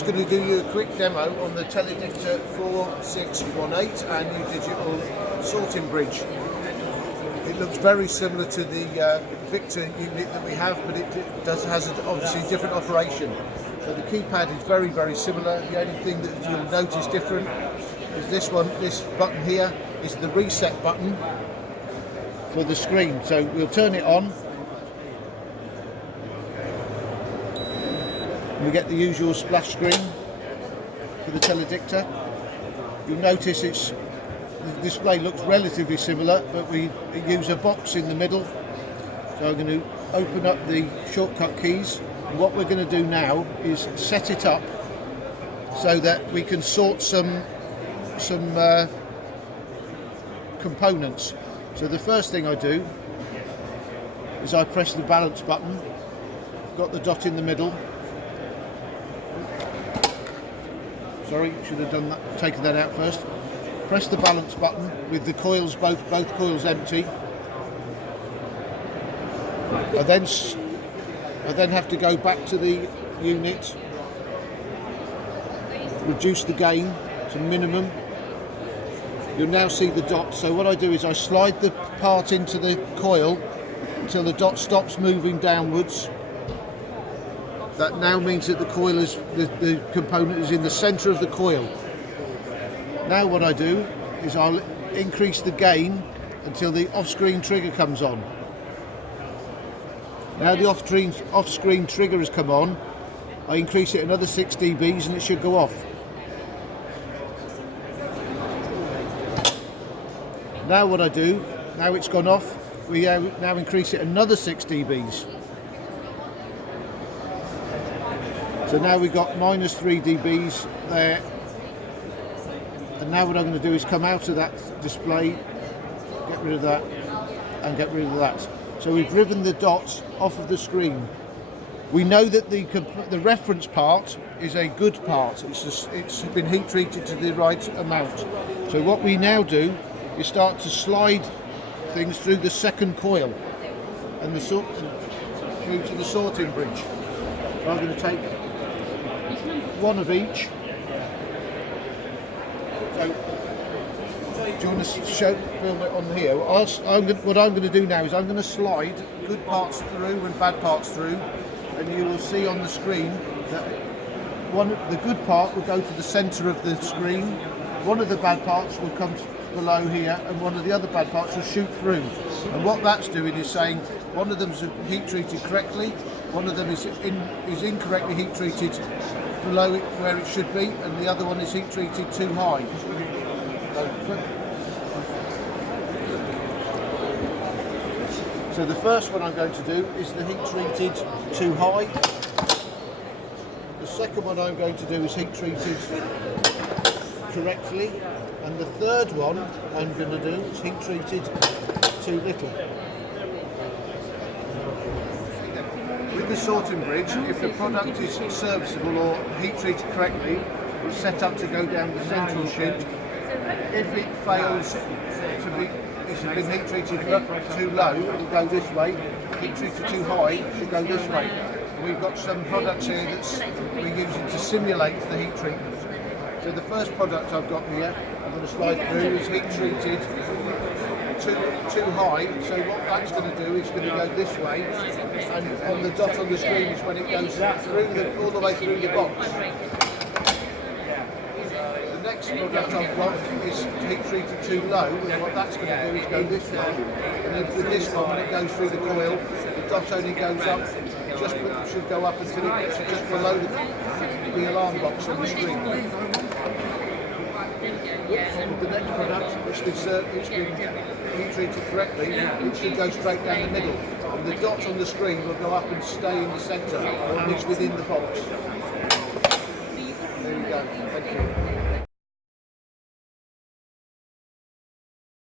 just going to do you a quick demo on the Teledictor 4618 and new digital sorting bridge. It looks very similar to the Victor unit that we have, but it has obviously different operation. So the keypad is very, very similar. The only thing that you'll notice different is this button here is the reset button for the screen. So we'll turn it on. We get the usual splash screen for the Teledictor. You'll notice the display looks relatively similar, but we use a box in the middle. So I'm going to open up the shortcut keys. And what we're going to do now is set it up so that we can sort some components. So the first thing I do is I press the balance button. Got the dot in the middle. Sorry, should have done that, taken that out first. Press the balance button with the coils, both coils empty. I then have to go back to the unit, reduce the gain to minimum. You'll now see the dot. So what I do is I slide the part into the coil until the dot stops moving downwards. That now means that the coil the component is in the centre of the coil. Now what I do is I'll increase the gain until the off-screen trigger comes on. Now the off-screen trigger has come on, I increase it another 6 dBs and it should go off. Now what I do, now it's gone off, we now increase it another 6 dBs. So now we've got minus 3 dBs there. And now what I'm going to do is come out of that display, get rid of that, and get rid of that. So we've driven the dots off of the screen. We know that the reference part is a good part. It's been heat treated to the right amount. So what we now do is start to slide things through the second coil and through to the sorting bridge. So I'm going to take one of each. So, do you want to film it on here? What I'm going to do now is I'm going to slide good parts through and bad parts through, and you will see on the screen that the good part will go to the centre of the screen, one of the bad parts will come below here, and one of the other bad parts will shoot through. And what that's doing is saying one of them's heat treated correctly, one of them is incorrectly heat treated below it where it should be, and the other one is heat treated too high. So the first one I'm going to do is the heat treated too high. The second one I'm going to do is heat treated correctly, and the third one I'm going to do is heat treated too little. With the sorting bridge, if the product is serviceable or heat treated correctly, it's set up to go down the central chute. If it fails to be, it's been heat treated too low, it'll go this way. Heat treated too high, it should go this way. We've got some products here that we're using to simulate the heat treatment. So the first product I've got here, I'm going to slide through, is heat treated too high, so what that's going to do is going to go this way, and on the dot on the screen is when it goes through all the way through the box. The next product I've got is heat treated too low, and what that's going to do is go this way, and then with this one, when it goes through the coil, the dot only goes up, should go up until it gets just below the alarm box on the screen. The next product, which has been heat treated correctly, it should go straight down the middle. And the dot on the screen will go up and stay in the centre, and it's within the box. There you go. Thank you.